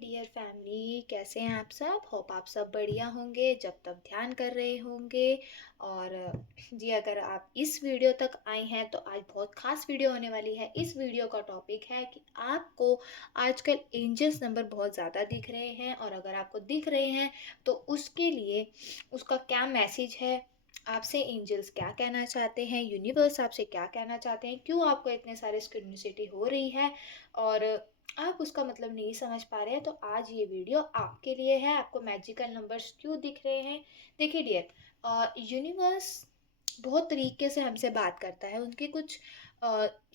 Dear family, कैसे हैं आप सब। होप आप सब बढ़िया होंगे, जब तक ध्यान कर रहे होंगे। और जी, अगर आप इस वीडियो तक आए हैं तो आज बहुत खास वीडियो होने वाली है। इस वीडियो का टॉपिक है कि आपको आजकल एंजल्स नंबर बहुत ज़्यादा दिख रहे हैं, और अगर आपको दिख रहे हैं तो उसके लिए उसका क्या मैसेज है, आपसे एंजल्स क्या कहना चाहते हैं, यूनिवर्स आपसे क्या कहना चाहते हैं, क्यों आपको इतने सारे सिंक्रोनिसिटी हो रही है और आप उसका मतलब नहीं समझ पा रहे हैं। तो आज ये वीडियो आपके लिए है। आपको मैजिकल नंबर्स क्यों दिख रहे हैं। देखिए डियर, यूनिवर्स बहुत तरीके से हमसे बात करता है। उनके कुछ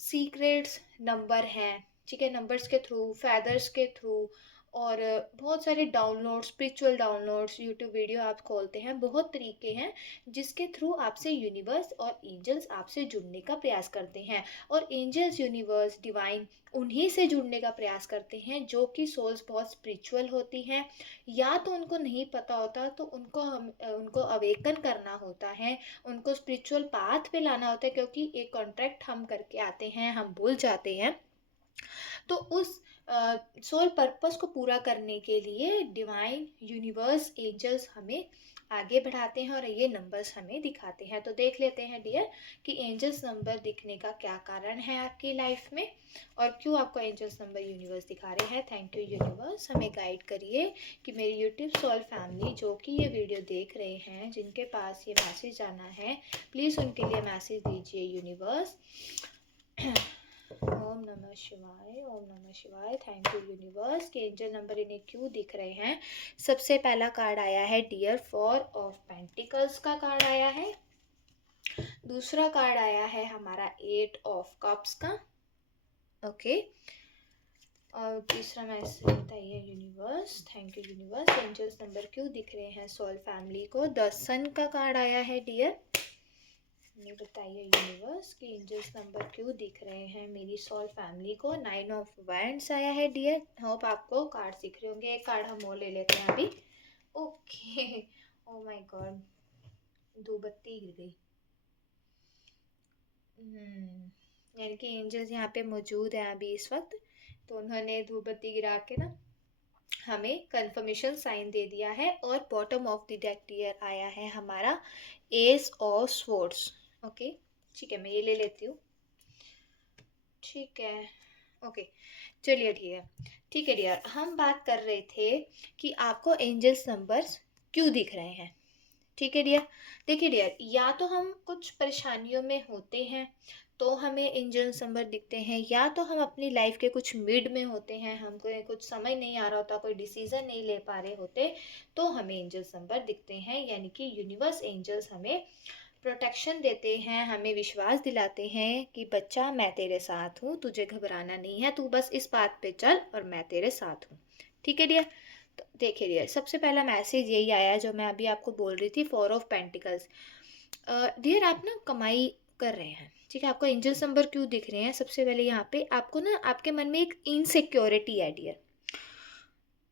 सीक्रेट्स नंबर हैं, ठीक है, नंबर्स के थ्रू, फैदर्स के थ्रू, और बहुत सारे download, spiritual downloads, YouTube video आप खोलते हैं, बहुत तरीके हैं जिसके थ्रू आपसे यूनिवर्स और एंजल्स आपसे जुड़ने का प्रयास करते हैं। और एंजल्स, यूनिवर्स, डिवाइन उन्हीं से जुड़ने का प्रयास करते हैं जो कि सोल्स बहुत स्पिरिचुअल होती हैं, या तो उनको नहीं पता होता तो उनको अवेकन करना होता है, उनको स्पिरिचुअल पाथ पे लाना होता है, क्योंकि एक कॉन्ट्रैक्ट हम करके आते हैं, हम भूल जाते हैं। तो उस सोल पर्पस को पूरा करने के लिए डिवाइन, यूनिवर्स, एंजल्स हमें आगे बढ़ाते हैं और ये नंबर्स हमें दिखाते हैं। तो देख लेते हैं डियर कि एंजल्स नंबर दिखने का क्या कारण है आपकी लाइफ में, और क्यों आपको एंजल्स नंबर यूनिवर्स दिखा रहे हैं। थैंक यू यूनिवर्स, हमें गाइड करिए कि मेरी यूट्यूब सोल फैमिली जो कि ये वीडियो देख रहे हैं, जिनके पास ये मैसेज आना है, प्लीज़ उनके लिए मैसेज दीजिए यूनिवर्स। ओम नमः शिवाय, ओम नमः शिवाय। थैंक यू यूनिवर्स कि एंजल नंबर इन्हें क्यों दिख रहे हैं। सबसे पहला कार्ड आया है डियर 4 ऑफ पेंटिकल्स का कार्ड आया है। दूसरा कार्ड आया है हमारा 8 ऑफ कप्स का, ओके। और तीसरा मैसेज बताइए universe. Thank you universe, angels number क्यों दिख रहे हैं सोल फैमिली को। 10 का कार्ड आया है डियर, ये बताइए यूनिवर्स कि एंजल्स नंबर क्यों दिख रहे हैं मेरी सोल फैमिली को। 9 ऑफ वैंड्स आया है डियर। होप आपको कार्ड दिख रहे होंगे। एक कार्ड हम और ले लेते हैं अभी, ओके। ओ माय गॉड, दो बत्ती गिर गई। यानी कि एंजल्स यहाँ पे मौजूद हैं अभी इस वक्त, तो उन्होंने धूप बत्ती गिरा के ना हमें कंफर्मेशन साइन दे दिया है। और bottom of the deck dear आया है हमारा एस ऑफ स्वॉर्ड्स, ओके। ठीक है, मैं ये ले लेती हूँ, ठीक है, ओके। चलिए ठीक है डियर, हम बात कर रहे थे कि आपको एंजल्स नंबर्स क्यों दिख रहे हैं। ठीक है डियर, देखिए डियर, या तो हम कुछ परेशानियों में होते हैं तो हमें एंजल्स नंबर दिखते हैं, या तो हम अपनी लाइफ के कुछ मिड में होते हैं, हमको कुछ समझ नहीं आ रहा होता, कोई डिसीजन नहीं ले पा रहे होते, तो हमें एंजल्स नंबर दिखते हैं। यानी कि यूनिवर्स, एंजल्स हमें प्रोटेक्शन देते हैं, हमें विश्वास दिलाते हैं कि बच्चा मैं तेरे साथ हूँ, तुझे घबराना नहीं है, तू बस इस बात पे चल और मैं तेरे साथ हूँ। ठीक है डियर, तो देखिए डियर, सबसे पहला मैसेज यही आया जो मैं अभी आपको बोल रही थी, 4 ऑफ पेंटिकल्स। डियर, आप ना कमाई कर रहे हैं, ठीक है, आपको एंजल्स नंबर क्यों दिख रहे हैं। सबसे पहले यहाँ पे आपको ना आपके मन में एक इनसिक्योरिटी है डियर।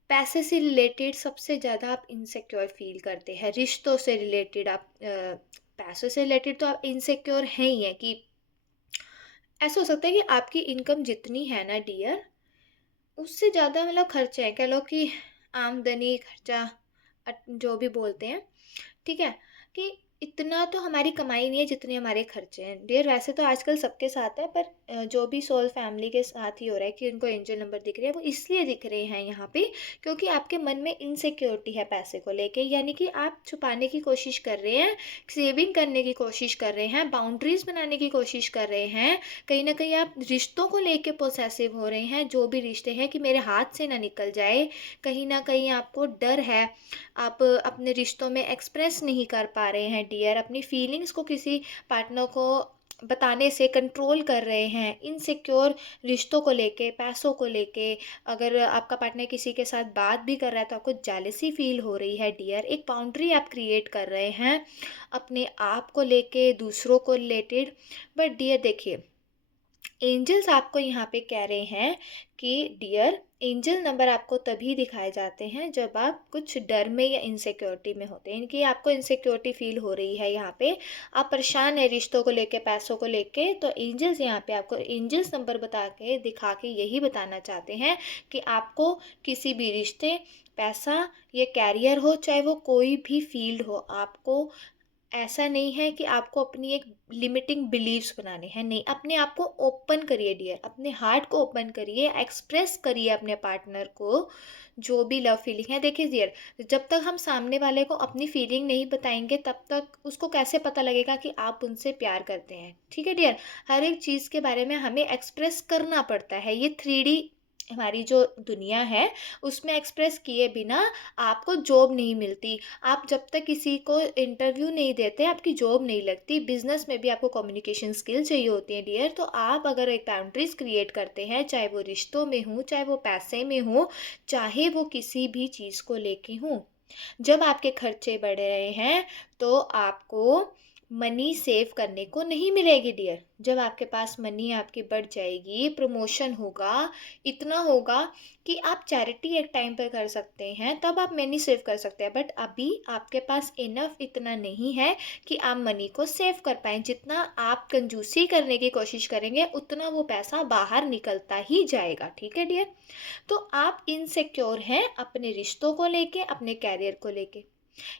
पैसे से रिलेटेड सबसे ज़्यादा आप इनसिक्योर फील करते हैं। रिश्तों से रिलेटेड आप पैसों से रिलेटेड तो आप इनसिक्योर हैं ही हैं कि ऐसा हो सकता है कि आपकी इनकम जितनी है ना डियर, उससे ज़्यादा मतलब खर्चे हैं, कह लो कि आमदनी खर्चा जो भी बोलते हैं, ठीक है, कि इतना तो हमारी कमाई नहीं है जितने हमारे खर्चे हैं डियर। वैसे तो आजकल सबके साथ है, पर जो भी सोल फैमिली के साथ ही हो रहा है कि उनको एंजल नंबर दिख रहे हैं, वो इसलिए दिख रहे हैं यहाँ पे क्योंकि आपके मन में इनसिक्योरिटी है पैसे को लेके। यानी कि आप छुपाने की कोशिश कर रहे हैं, सेविंग करने की कोशिश कर रहे हैं, बाउंड्रीज बनाने की कोशिश कर रहे हैं। कहीं ना कहीं आप रिश्तों को लेके पोसेसिव हो रहे हैं, जो भी रिश्ते हैं, कि मेरे हाथ से ना निकल जाए। कहीं ना कहीं आपको डर है, आप अपने रिश्तों में एक्सप्रेस नहीं कर पा रहे हैं डियर, अपनी फीलिंग्स को किसी पार्टनर को बताने से कंट्रोल कर रहे हैं, इनसिक्योर रिश्तों को लेके, पैसों को लेके। अगर आपका पार्टनर किसी के साथ बात भी कर रहा है तो आपको जेलसी फील हो रही है डियर। एक बाउंड्री आप क्रिएट कर रहे हैं अपने आप को लेके, दूसरों को रिलेटेड। बट डियर देखिए, एंजल्स आपको यहाँ पे कह रहे हैं कि डियर, एंजल नंबर आपको तभी दिखाए जाते हैं जब आप कुछ डर में या इनसिक्योरिटी में होते हैं, इनकी आपको इनसिक्योरिटी फील हो रही है, यहाँ पे आप परेशान है रिश्तों को लेके, पैसों को लेके, तो एंजल्स यहाँ पे आपको एंजल्स नंबर बता के दिखा के यही बताना चाहते हैं कि आपको किसी भी रिश्ते, पैसा या कैरियर हो, चाहे वो कोई भी फील्ड हो, आपको ऐसा नहीं है कि आपको अपनी एक लिमिटिंग बिलीव्स बनाने हैं, नहीं, अपने आप को ओपन करिए डियर, अपने हार्ट को ओपन करिए, एक्सप्रेस करिए अपने पार्टनर को जो भी लव फीलिंग है। देखिए डियर, जब तक हम सामने वाले को अपनी फीलिंग नहीं बताएंगे तब तक उसको कैसे पता लगेगा कि आप उनसे प्यार करते हैं, ठीक है डियर। हर एक चीज़ के बारे में हमें एक्सप्रेस करना पड़ता है, ये 3D हमारी जो दुनिया है उसमें एक्सप्रेस किए बिना आपको जॉब नहीं मिलती। आप जब तक किसी को इंटरव्यू नहीं देते आपकी जॉब नहीं लगती। बिजनेस में भी आपको कम्युनिकेशन स्किल चाहिए होती है डियर। तो आप अगर एक बाउंड्रीज क्रिएट करते हैं, चाहे वो रिश्तों में हो, चाहे वो पैसे में हो, चाहे वो किसी भी चीज़ को लेके हो, जब आपके खर्चे बढ़ रहे हैं तो आपको मनी सेव करने को नहीं मिलेगी डियर। जब आपके पास मनी आपकी बढ़ जाएगी, प्रमोशन होगा, इतना होगा कि आप चैरिटी एक टाइम पर कर सकते हैं, तब आप मनी सेव कर सकते हैं। बट अभी आपके पास इनफ इतना नहीं है कि आप मनी को सेव कर पाएँ। जितना आप कंजूसी करने की कोशिश करेंगे उतना वो पैसा बाहर निकलता ही जाएगा, ठीक है डियर। तो आप इनसिक्योर हैं अपने रिश्तों को लेके, अपने कैरियर को लेके,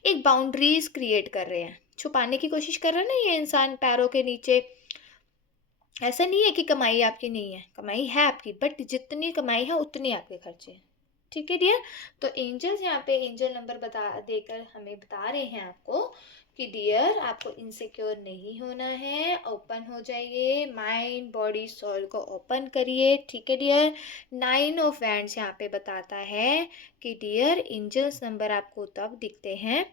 एक बाउंड्रीज क्रिएट कर रहे हैं, छुपाने की कोशिश कर रहा है ना ये इंसान पैरों के नीचे। ऐसा नहीं है कि कमाई आपकी नहीं है, कमाई है आपकी, बट जितनी कमाई है उतनी आपके खर्चे हैं, ठीक है डियर। तो एंजल्स यहाँ पे एंजल नंबर बता देकर हमें बता रहे हैं आपको कि डियर आपको इनसिक्योर नहीं होना है, ओपन हो जाइए, माइंड बॉडी सोल को ओपन करिए, ठीक है डियर। 9 ऑफ वैंड्स यहाँ पे बताता है कि डियर एंजल्स नंबर आपको तब दिखते हैं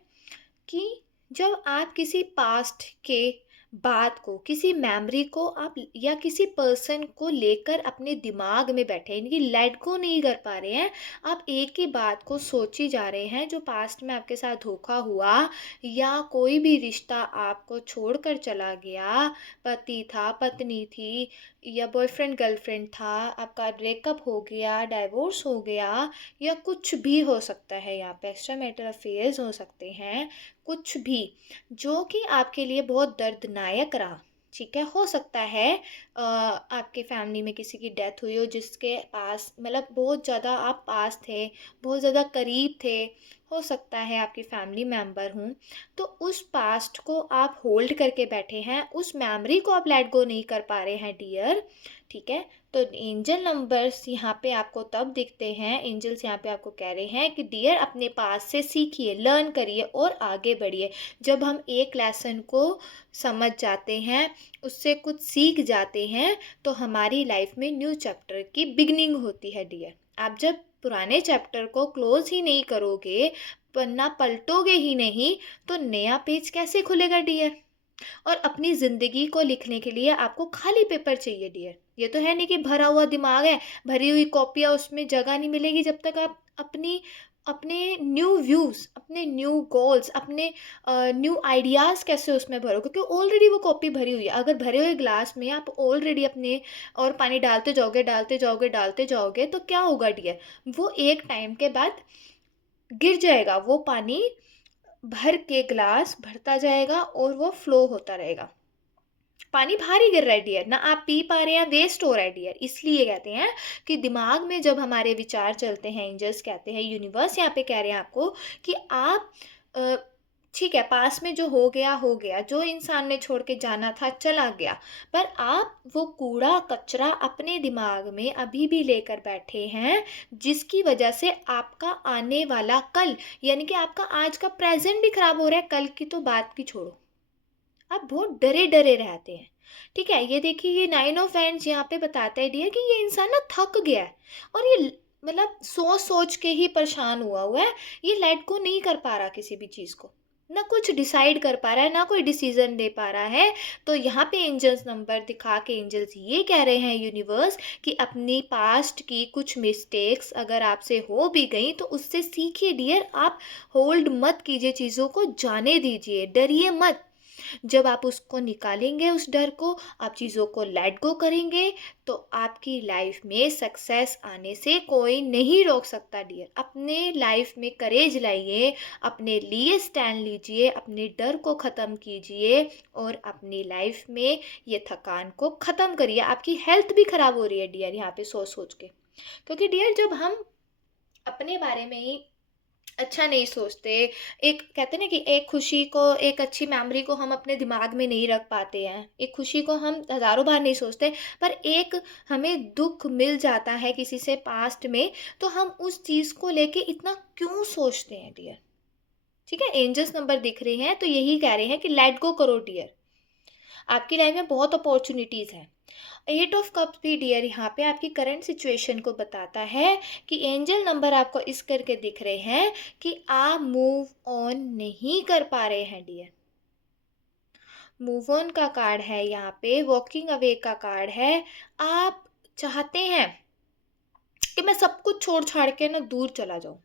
कि जब आप किसी पास्ट के बात को, किसी मेमोरी को आप या किसी पर्सन को लेकर अपने दिमाग में बैठे, इनकी लेट को नहीं कर पा रहे हैं, आप एक ही बात को सोची जा रहे हैं जो पास्ट में आपके साथ धोखा हुआ, या कोई भी रिश्ता आपको छोड़कर चला गया, पति था, पत्नी थी, या बॉयफ्रेंड गर्लफ्रेंड था, आपका ब्रेकअप हो गया, डाइवोर्स हो गया, या कुछ भी हो सकता है, यहाँ पे एक्स्ट्रा मैरिटल अफेयर्स हो सकते हैं, कुछ भी जो कि आपके लिए बहुत दर्दनायक रहा, ठीक है। हो सकता है आपके फैमिली में किसी की डेथ हुई हो जिसके पास, मतलब बहुत ज़्यादा आप पास थे, बहुत ज़्यादा करीब थे, हो सकता है आपकी फैमिली मेम्बर हूँ, तो उस पास्ट को आप होल्ड करके बैठे हैं, उस मेमोरी को आप लेट गो नहीं कर पा रहे हैं डियर, ठीक है। तो एंजल नंबर्स यहाँ पे आपको तब दिखते हैं, एंजल्स यहाँ पे आपको कह रहे हैं कि डियर अपने पास से सीखिए, लर्न करिए और आगे बढ़िए। जब हम एक लेसन को समझ जाते हैं, उससे कुछ सीख जाते हैं, तो हमारी लाइफ में न्यू चैप्टर की बिगनिंग होती है डियर। आप जब पुराने चैप्टर को क्लोज ही नहीं करोगे, पन्ना पलटोगे ही नहीं, तो नया पेज कैसे खुलेगा डियर। और अपनी ज़िंदगी को लिखने के लिए आपको खाली पेपर चाहिए डियर। ये तो है नहीं कि भरा हुआ दिमाग है, भरी हुई कॉपियाँ, उसमें जगह नहीं मिलेगी जब तक आप अपनी अपने न्यू व्यूज़, अपने न्यू गोल्स, अपने न्यू आइडियाज़ कैसे उसमें भरोगे, क्योंकि ऑलरेडी वो कॉपी भरी हुई है। अगर भरे हुए ग्लास में आप ऑलरेडी अपने और पानी डालते जाओगे, डालते जाओगे, डालते जाओगे, तो क्या होगा डियर, वो एक टाइम के बाद गिर जाएगा, वो पानी भर के ग्लास भरता जाएगा और वो फ्लो होता रहेगा। पानी बाहर ही गिर रहा है डियर, ना आप पी पा रहे हैं, वेस्ट हो रहा है डियर। इसलिए कहते हैं कि दिमाग में जब हमारे विचार चलते हैं, एंजल्स कहते हैं, यूनिवर्स यहाँ पे कह रहे हैं आपको कि आप ठीक है, पास में जो हो गया, जो इंसान ने छोड़ के जाना था चला गया, पर आप वो कूड़ा कचरा अपने दिमाग में अभी भी लेकर बैठे हैं, जिसकी वजह से आपका आने वाला कल, यानी कि आपका आज का प्रेजेंट भी खराब हो रहा है, कल की तो बात की छोड़ो, आप बहुत डरे डरे रहते हैं, ठीक है। ये देखिए, ये 9 ऑफ वैंड्स यहाँ पे बताता है डियर कि ये इंसान ना थक गया है, और ये मतलब सोच सोच के ही परेशान हुआ हुआ है, ये लेट को नहीं कर पा रहा किसी भी चीज़ को, ना कुछ डिसाइड कर पा रहा है, ना कोई डिसीजन ले पा रहा है। तो यहाँ पे एंजल्स नंबर दिखा के एंजल्स ये कह रहे हैं यूनिवर्स कि अपनी पास्ट की कुछ मिस्टेक्स अगर आपसे हो भी गई तो उससे सीखिए डियर, आप होल्ड मत कीजिए चीज़ों को, जाने दीजिए, डरिए मत। जब आप उसको निकालेंगे उस डर को, आप चीज़ों को लेट गो करेंगे, तो आपकी लाइफ में सक्सेस आने से कोई नहीं रोक सकता डियर। अपने लाइफ में करेज लाइए, अपने लिए स्टैंड लीजिए, अपने डर को ख़त्म कीजिए और अपनी लाइफ में ये थकान को ख़त्म करिए। आपकी हेल्थ भी ख़राब हो रही है डियर यहाँ पे सोच सोच के, क्योंकि डियर जब हम अपने बारे में ही अच्छा नहीं सोचते, एक कहते हैं ना कि एक खुशी को, एक अच्छी मेमोरी को हम अपने दिमाग में नहीं रख पाते हैं, एक खुशी को हम हज़ारों बार नहीं सोचते, पर एक हमें दुःख मिल जाता है किसी से पास्ट में, तो हम उस चीज़ को लेके इतना क्यों सोचते हैं डियर? ठीक है, एंजल्स नंबर दिख रहे हैं तो यही कह रहे हैं कि लेट गो करो डियर। आपकी लाइफ में बहुत अपॉर्चुनिटीज़ हैं। एट ऑफ कप्स भी डियर यहाँ पे आपकी करंट सिचुएशन को बताता है कि एंजल नंबर आपको इस करके दिख रहे हैं कि आप मूव ऑन नहीं कर पा रहे हैं डियर। मूव ऑन का कार्ड है यहाँ पे, वॉकिंग अवे का कार्ड है। आप चाहते हैं कि मैं सब कुछ छोड़ छाड़ के ना दूर चला जाऊं।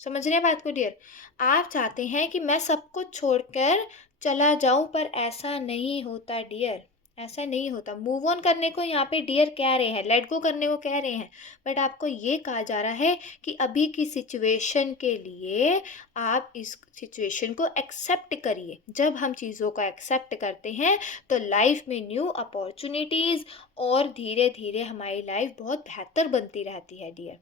समझ रहे हैं बात को डियर? आप चाहते हैं कि मैं सब कुछ छोड़कर चला जाऊं, पर ऐसा नहीं होता डियर, ऐसा नहीं होता। मूव ऑन करने को यहाँ पे डियर कह रहे हैं, लेट गो करने को कह रहे हैं, बट आपको ये कहा जा रहा है कि अभी की सिचुएशन के लिए आप इस सिचुएशन को एक्सेप्ट करिए। जब हम चीज़ों को एक्सेप्ट करते हैं तो लाइफ में न्यू अपॉर्चुनिटीज़ और धीरे धीरे हमारी लाइफ बहुत बेहतर बनती रहती है डियर।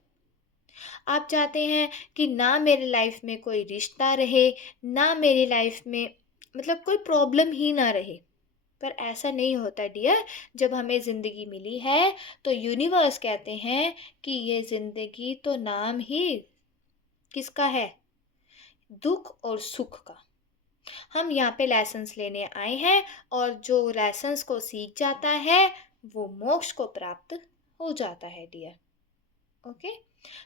आप चाहते हैं कि ना मेरे लाइफ में कोई रिश्ता रहे, ना मेरी लाइफ में मतलब कोई प्रॉब्लम ही ना रहे, पर ऐसा नहीं होता डियर। जब हमें ज़िंदगी मिली है तो यूनिवर्स कहते हैं कि ये ज़िंदगी तो नाम ही किसका है? दुख और सुख का। हम यहाँ पे लेसन्स लेने आए हैं, और जो लेसन्स को सीख जाता है वो मोक्ष को प्राप्त हो जाता है डियर। ओके,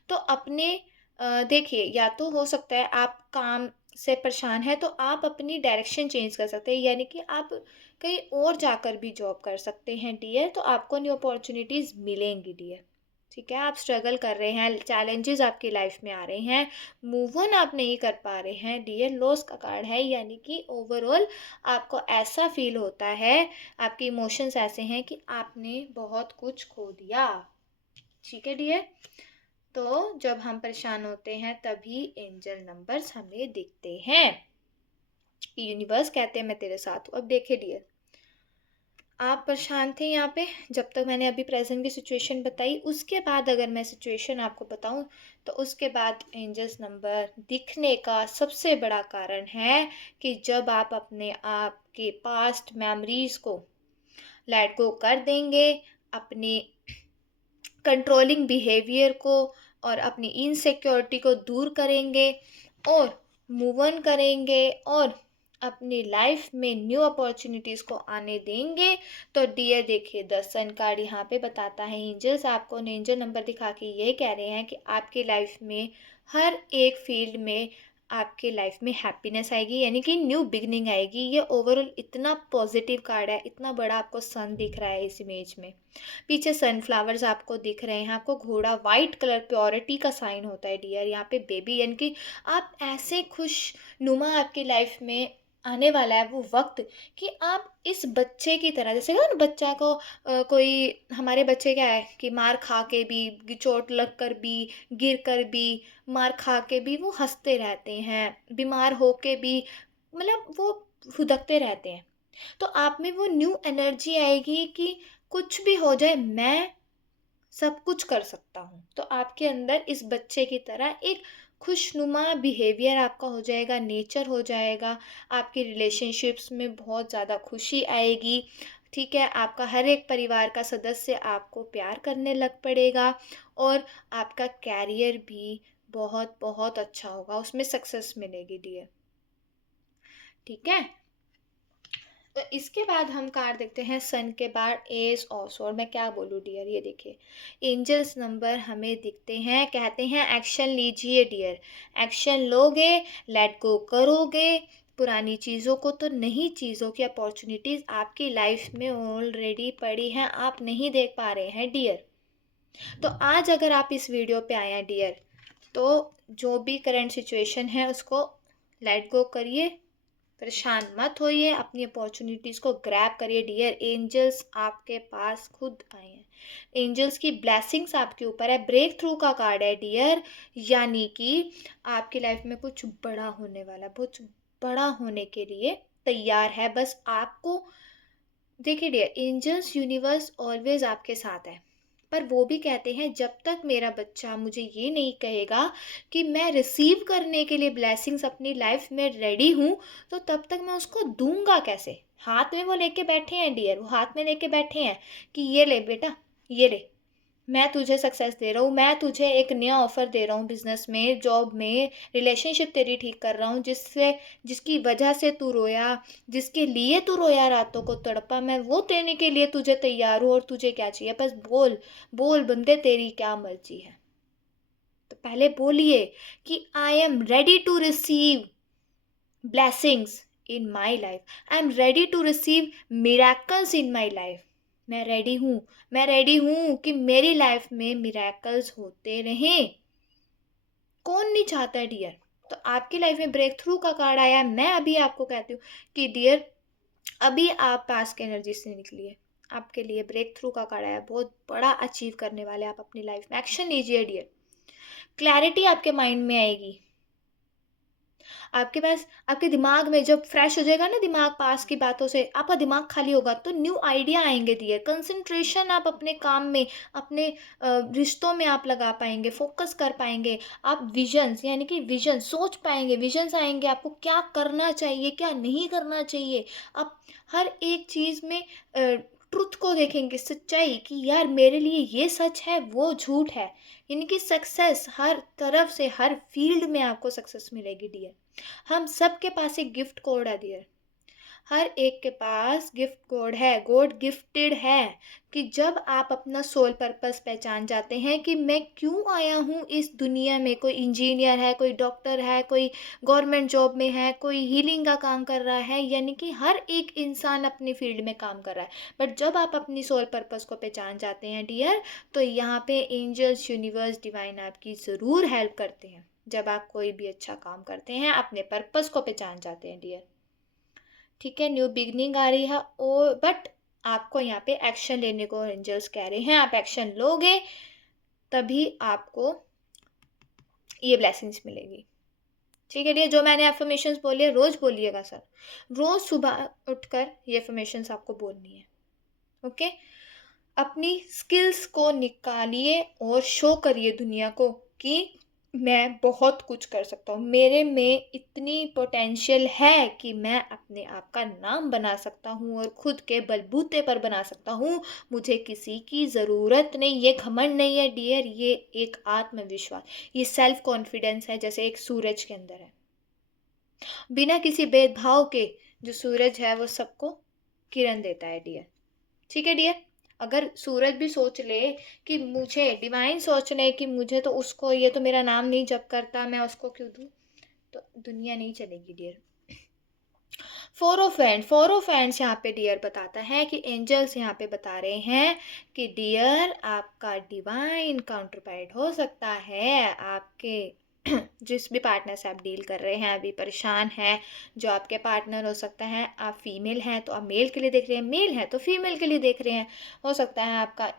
तो अपने देखिए, या तो हो सकता है आप काम से परेशान हैं तो आप अपनी डायरेक्शन चेंज कर सकते हैं, यानी कि आप कहीं और जाकर भी जॉब कर सकते हैं डियर, तो आपको न्यू अपॉर्चुनिटीज़ मिलेंगी डियर। ठीक है, आप स्ट्रगल कर रहे हैं, चैलेंजेस आपकी लाइफ में आ रहे हैं, मूव ऑन आप नहीं कर पा रहे हैं डियर, लॉस का कार्ड है, यानी कि ओवरऑल आपको ऐसा फील होता है, आपके इमोशंस ऐसे हैं कि आपने बहुत कुछ खो दिया। ठीक है डियर, तो जब हम परेशान होते हैं तभी एंजल नंबर्स हमें दिखते हैं। यूनिवर्स कहते हैं मैं तेरे साथ हूँ। अब देखिए डियर, आप परेशान थे यहाँ पे, जब तक मैंने अभी प्रेजेंट की सिचुएशन बताई, उसके बाद अगर मैं सिचुएशन आपको बताऊँ तो उसके बाद एंजल्स नंबर दिखने का सबसे बड़ा कारण है कि जब आप अपने आप के पास्ट मेमोरीज को लेट गो कर देंगे, अपने कंट्रोलिंग बिहेवियर को और अपनी इनसिक्योरिटी को दूर करेंगे और मूव ऑन करेंगे और अपनी लाइफ में न्यू अपॉर्चुनिटीज़ को आने देंगे, तो डियर देखिए, द सन कार्ड यहाँ पे बताता है, एंजल्स आपको एंजल नंबर दिखा के ये कह रहे हैं कि आपकी लाइफ में हर एक फील्ड में आपके लाइफ में हैप्पीनेस आएगी, यानी कि न्यू बिगनिंग आएगी। ये ओवरऑल इतना पॉजिटिव कार्ड है, इतना बड़ा आपको सन दिख रहा है इस इमेज में, पीछे सनफ्लावर्स आपको दिख रहे हैं, आपको घोड़ा वाइट कलर प्योरिटी का साइन होता है डियर, यहाँ पे बेबी, यानी कि आप ऐसे खुश नुमा आपकी लाइफ में आने वाला है वो वक्त कि आप इस बच्चे की तरह, जैसे ना बच्चा को कोई, हमारे बच्चे क्या है कि मार खा के भी, चोट लग कर भी, गिर कर भी, मार खा के भी वो हंसते रहते हैं, बीमार हो के भी मतलब वो फुदकते रहते हैं। तो आप में वो न्यू एनर्जी आएगी कि कुछ भी हो जाए मैं सब कुछ कर सकता हूँ। तो आपके अंदर इस बच्चे की तरह एक खुशनुमा बिहेवियर आपका हो जाएगा, नेचर हो जाएगा, आपकी रिलेशनशिप्स में बहुत ज़्यादा खुशी आएगी। ठीक है, आपका हर एक परिवार का सदस्य आपको प्यार करने लग पड़ेगा और आपका कैरियर भी बहुत बहुत अच्छा होगा, उसमें सक्सेस मिलेगी डियर। ठीक है, तो इसके बाद हम कार्ड देखते हैं सन के बाद एस ऑफ, और मैं क्या बोलूँ डियर, ये देखिए एंजल्स नंबर हमें दिखते हैं, कहते हैं एक्शन लीजिए डियर, एक्शन लोगे, लेट गो करोगे पुरानी चीज़ों को, तो नई चीज़ों की अपॉर्चुनिटीज़ आपकी लाइफ में ऑलरेडी पड़ी हैं, आप नहीं देख पा रहे हैं डियर। तो आज अगर आप इस वीडियो पे आए हैं डियर, तो जो भी करंट सिचुएशन है उसको लेट गो करिए, परेशान मत होइए, अपनी अपॉर्चुनिटीज़ को ग्रैब करिए डियर। एंजल्स आपके पास खुद आए हैं। एंजल्स की ब्लेसिंग्स आपके ऊपर है। ब्रेक थ्रू का कार्ड है डियर, यानी कि आपकी लाइफ में कुछ बड़ा होने वाला, कुछ बड़ा होने के लिए तैयार है। बस आपको देखिए डियर, एंजल्स यूनिवर्स ऑलवेज आपके साथ है, पर वो भी कहते हैं जब तक मेरा बच्चा मुझे ये नहीं कहेगा कि मैं रिसीव करने के लिए ब्लेसिंग्स अपनी लाइफ में रेडी हूँ, तो तब तक मैं उसको दूंगा कैसे। हाथ में वो लेके बैठे हैं डियर, वो हाथ में लेके बैठे हैं कि ये ले बेटा, ये ले, मैं तुझे सक्सेस दे रहा हूँ, मैं तुझे एक नया ऑफर दे रहा हूँ, बिजनेस में, जॉब में, रिलेशनशिप तेरी ठीक कर रहा हूँ, जिससे जिसकी वजह से तू रोया, जिसके लिए तू रोया, रातों को तड़पा, मैं वो देने के लिए तुझे तैयार हूँ। और तुझे क्या चाहिए, बस बोल, बोल बंदे तेरी क्या मर्जी है। तो पहले बोलिए कि I am ready to receive blessings in my life, I am ready to receive miracles in my life। मैं रेडी हूँ, मैं रेडी हूँ कि मेरी लाइफ में मिरेकल्स होते रहें। कौन नहीं चाहता है डियर। तो आपकी लाइफ में ब्रेक थ्रू का कार्ड आया। मैं अभी आपको कहती हूँ कि डियर, अभी आप पास की एनर्जी से निकलिए। आपके लिए ब्रेक थ्रू का कार्ड आया, बहुत बड़ा अचीव करने वाले आप अपनी लाइफ में। एक्शन लीजिए डियर। क्लैरिटी आपके माइंड में आएगी। आपके पास, आपके दिमाग में जब फ्रेश हो जाएगा ना दिमाग पास की बातों से, आपका दिमाग खाली होगा तो न्यू आइडिया आएंगे दिए। कंसंट्रेशन आप अपने काम में, अपने रिश्तों में आप लगा पाएंगे, फोकस कर पाएंगे। आप विजन्स, यानी कि विजन सोच पाएंगे, विजन्स आएंगे आपको क्या करना चाहिए, क्या नहीं करना चाहिए। आप हर एक चीज़ में ट्रुथ को देखेंगे, सच्चाई कि यार मेरे लिए ये सच है, वो झूठ है। यानी कि सक्सेस हर तरफ से, हर फील्ड में आपको सक्सेस मिलेगी डियर। हम सबके पास एक गिफ्ट कोड है डियर। हर एक के पास गिफ्ट कोड है, गॉड गिफ्टेड है। कि जब आप अपना सोल पर्पस पहचान जाते हैं कि मैं क्यों आया हूँ इस दुनिया में, कोई इंजीनियर है, कोई डॉक्टर है, कोई गवर्नमेंट जॉब में है, कोई हीलिंग का काम कर रहा है, यानी कि हर एक इंसान अपनी फील्ड में काम कर रहा है। बट जब आप अपनी सोल पर्पस को पहचान जाते हैं डियर, तो यहाँ पे एंजल्स, यूनिवर्स, डिवाइन आपकी ज़रूर हेल्प करते हैं। जब आप कोई भी अच्छा काम करते हैं, अपने पर्पस को पहचान जाते हैं डियर। ठीक है, न्यू बिगनिंग आ रही है, और बट आपको यहाँ पे एक्शन लेने को एंजल्स कह रहे हैं। आप एक्शन लोगे तभी आपको ये ब्लेसिंग्स मिलेगी। ठीक है डियर, जो मैंने एफर्मेशंस बोली है रोज बोलिएगा सर। रोज सुबह उठकर ये एफर्मेशंस आपको बोलनी है। ओके, अपनी स्किल्स को निकालिए और शो करिए दुनिया को कि मैं बहुत कुछ कर सकता हूँ, मेरे में इतनी पोटेंशियल है कि मैं अपने आप का नाम बना सकता हूँ और खुद के बलबूते पर बना सकता हूँ। मुझे किसी की ज़रूरत नहीं। ये घमंड नहीं है डियर, ये एक आत्मविश्वास, ये सेल्फ कॉन्फिडेंस है, जैसे एक सूरज के अंदर है, बिना किसी भेदभाव के। जो सूरज है वो सबको किरण देता है डियर। ठीक है डियर, अगर सूरज भी सोच ले कि मुझे, डिवाइन सोच ले कि मुझे तो उसको, ये तो मेरा नाम नहीं जप करता, मैं उसको क्यों दूँ, तो दुनिया नहीं चलेगी डियर। फोर ऑफ हैंड्स यहाँ पे डियर बताता है कि एंजल्स यहाँ पे बता रहे हैं कि डियर आपका डिवाइन काउंटरपार्ट हो सकता है आपके जिस भी पार्टनर से आप डील कर रहे हैं, अभी परेशान है, जो आपके पार्टनर हो सकता है, आप फीमेल हैं तो आप मेल के लिए देख रहे हैं, मेल है तो फीमेल के लिए देख रहे हैं, हो सकता है आपका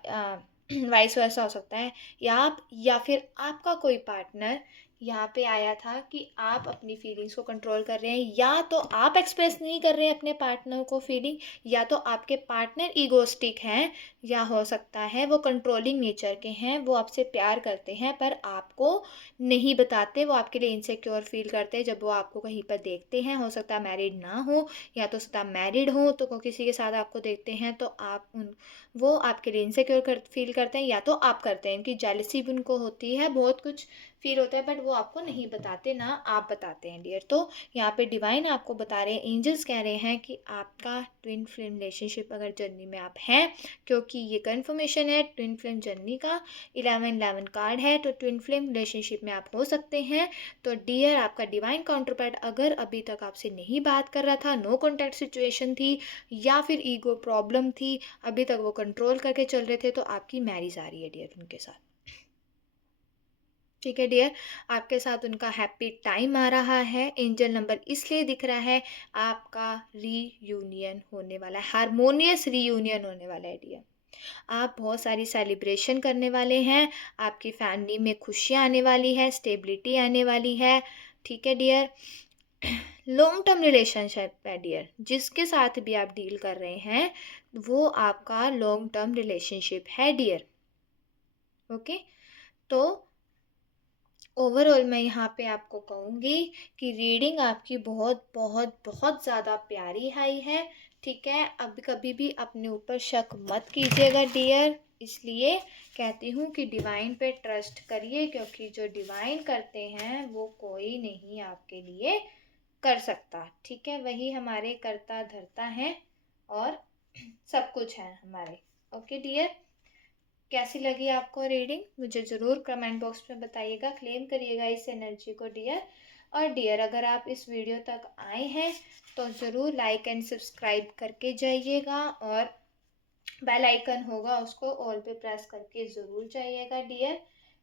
वाइस वैसा हो सकता है, या फिर आपका कोई पार्टनर यहाँ पे आया था कि आप अपनी फीलिंग्स को कंट्रोल कर रहे हैं, या तो आप एक्सप्रेस नहीं कर रहे हैं अपने पार्टनर को फीलिंग, या तो आपके पार्टनर ईगोस्टिक हैं, या हो सकता है वो कंट्रोलिंग नेचर के हैं, वो आपसे प्यार करते हैं पर आपको नहीं बताते, वो आपके लिए इनसिक्योर फील करते हैं जब वो आपको कहीं पर देखते हैं। हो सकता है मैरिड ना हो, या तो सकता मैरिड हो तो किसी के साथ आपको देखते हैं तो आप उन, वो आपके लिए इनसिक्योर फील करते हैं, या तो आप करते हैं, इनकी जेलसी भी उनको होती है, बहुत कुछ फील होता है, बट वो आपको नहीं बताते, ना आप बताते हैं डियर। तो यहाँ पे डिवाइन आपको बता रहे हैं, एंजल्स कह रहे हैं कि आपका ट्विन फ्लेम रिलेशनशिप अगर जर्नी में आप हैं, क्योंकि ये कन्फर्मेशन है ट्विन फ्लेम जर्नी का, 11 कार्ड है, तो ट्विन फ्लेम रिलेशनशिप में आप हो सकते हैं। तो डियर, आपका डिवाइन काउंटरपार्ट अगर अभी तक आपसे नहीं बात कर रहा था, नो कॉन्टैक्ट सिचुएशन थी, या फिर ईगो प्रॉब्लम थी, अभी तक वो कंट्रोल करके चल रहे थे, तो आपकी मैरिज आ रही है डियर उनके साथ। ठीक है डियर, आपके साथ उनका हैप्पी टाइम आ रहा है। एंजल नंबर इसलिए दिख रहा है, आपका रीयूनियन होने वाला है, हारमोनियस रीयूनियन होने वाला है डियर। आप बहुत सारी सेलिब्रेशन करने वाले हैं, आपकी फैमिली में खुशियाँ आने वाली है, स्टेबिलिटी आने वाली है। ठीक है डियर, लॉन्ग टर्म रिलेशनशिप है डियर, जिसके साथ भी आप डील कर रहे हैं वो आपका लॉन्ग टर्म रिलेशनशिप है डियर। ओके, तो ओवरऑल मैं यहाँ पे आपको कहूँगी कि रीडिंग आपकी बहुत बहुत बहुत ज़्यादा प्यारी आई है। ठीक है, अब कभी भी अपने ऊपर शक मत कीजिएगा डियर, इसलिए कहती हूँ कि डिवाइन पे ट्रस्ट करिए, क्योंकि जो डिवाइन करते हैं वो कोई नहीं आपके लिए कर सकता। ठीक है, वही हमारे करता धरता है और सब कुछ है हमारे। ओके डियर, कैसी लगी आपको रीडिंग मुझे ज़रूर कमेंट बॉक्स में बताइएगा, क्लेम करिएगा इस एनर्जी को डियर। और डियर, अगर आप इस वीडियो तक आए हैं तो ज़रूर लाइक एंड सब्सक्राइब करके जाइएगा, और बेल आइकन होगा उसको ऑल पे प्रेस करके ज़रूर जाइएगा डियर,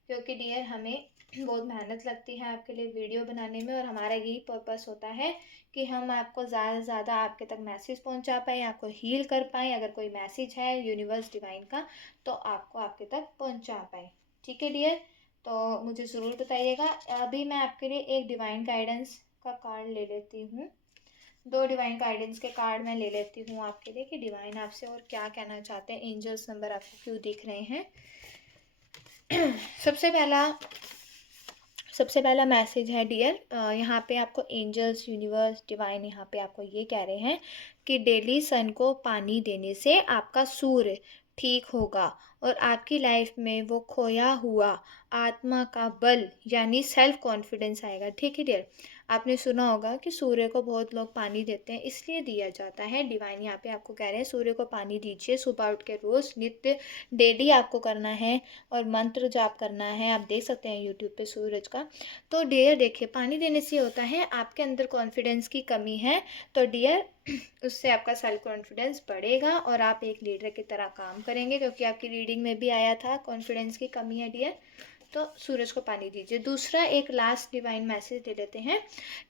क्योंकि डियर हमें बहुत मेहनत लगती है आपके लिए वीडियो बनाने में, और हमारा यही पर्पस होता है कि हम आपको ज़्यादा से ज़्यादा आपके तक मैसेज पहुंचा पाएँ, आपको हील कर पाएँ। अगर कोई मैसेज है यूनिवर्स डिवाइन का तो आपको आपके तक पहुंचा पाएँ। ठीक है डियर, तो मुझे ज़रूर बताइएगा। अभी मैं आपके लिए एक डिवाइन गाइडेंस का कार्ड ले लेती हूँ, दो डिवाइन गाइडेंस के कार्ड मैं ले लेती हूँ आपके लिए कि डिवाइन आपसे और क्या कहना चाहते हैं, एंजल्स नंबर आपको क्यों दिख रहे हैं। सबसे पहला सबसे पहला मैसेज है डियर, यहाँ पे आपको एंजल्स यूनिवर्स डिवाइन यहाँ पे आपको ये कह रहे हैं कि डेली सन को पानी देने से आपका सूर्य ठीक होगा और आपकी लाइफ में वो खोया हुआ आत्मा का बल यानी सेल्फ कॉन्फिडेंस आएगा। ठीक है डियर, आपने सुना होगा कि सूर्य को बहुत लोग पानी देते हैं, इसलिए दिया जाता है। डिवाइन यहाँ पे आपको कह रहे हैं सूर्य को पानी दीजिए, सुबह उठ के रोज़ नित्य डेली आपको करना है, और मंत्र जाप करना है। आप देख सकते हैं यूट्यूब पे सूरज का। तो डियर देखिए, पानी देने से होता है आपके अंदर कॉन्फिडेंस की कमी है, तो डियर उससे आपका सेल्फ कॉन्फिडेंस बढ़ेगा और आप एक लीडर की तरह काम करेंगे, क्योंकि आपकी रीडिंग में भी आया था कॉन्फिडेंस की कमी है डियर। तो सूरज को पानी दीजिए। दूसरा एक लास्ट डिवाइन मैसेज दे देते हैं।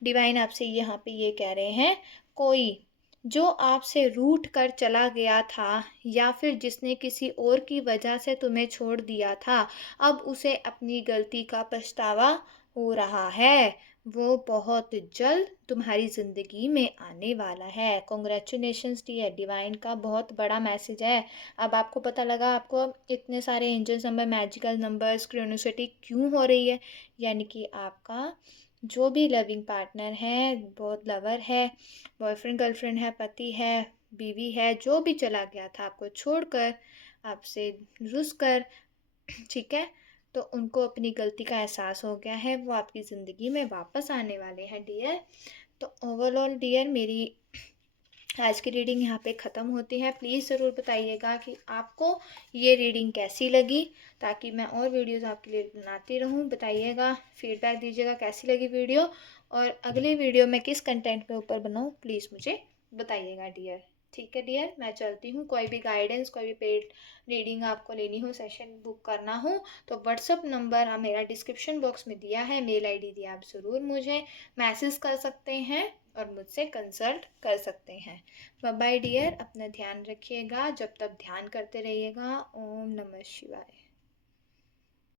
डिवाइन आपसे यहाँ पे ये कह रहे हैं, कोई जो आपसे रूठ कर चला गया था या फिर जिसने किसी और की वजह से तुम्हें छोड़ दिया था, अब उसे अपनी गलती का पछतावा हो रहा है। वो बहुत जल्द तुम्हारी ज़िंदगी में आने वाला है। कॉन्ग्रेचुलेशंस डियर, डिवाइन का बहुत बड़ा मैसेज है। अब आपको पता लगा आपको इतने सारे एंजल्स नंबर, मैजिकल नंबर्स, क्रोनोसिटी क्यों हो रही है, यानी कि आपका जो भी लविंग पार्टनर है, बहुत लवर है, बॉयफ्रेंड गर्लफ्रेंड है, पति है, बीवी है, जो भी चला गया था आपको छोड़कर, आपसे रुस कर, ठीक है, तो उनको अपनी गलती का एहसास हो गया है, वो आपकी ज़िंदगी में वापस आने वाले हैं डियर। तो ओवरऑल डियर मेरी आज की रीडिंग यहाँ पे ख़त्म होती है। प्लीज़ ज़रूर बताइएगा कि आपको ये रीडिंग कैसी लगी, ताकि मैं और वीडियोस आपके लिए बनाती रहूँ। बताइएगा, फीडबैक दीजिएगा कैसी लगी वीडियो, और अगली वीडियो मैं किस कंटेंट पे ऊपर बनाऊँ प्लीज़ मुझे बताइएगा डियर। ठीक है डियर, मैं चलती हूँ। कोई भी गाइडेंस, कोई भी पेड रीडिंग आपको लेनी हो, सेशन बुक करना हो, तो व्हाट्सअप नंबर मेरा डिस्क्रिप्शन बॉक्स में दिया है, मेल आईडी दिया, आप ज़रूर मुझे मैसेज कर सकते हैं और मुझसे कंसल्ट कर सकते हैं। बाय बाय डियर, अपना ध्यान रखिएगा, जब तक ध्यान करते रहिएगा। ओम नमः शिवाय।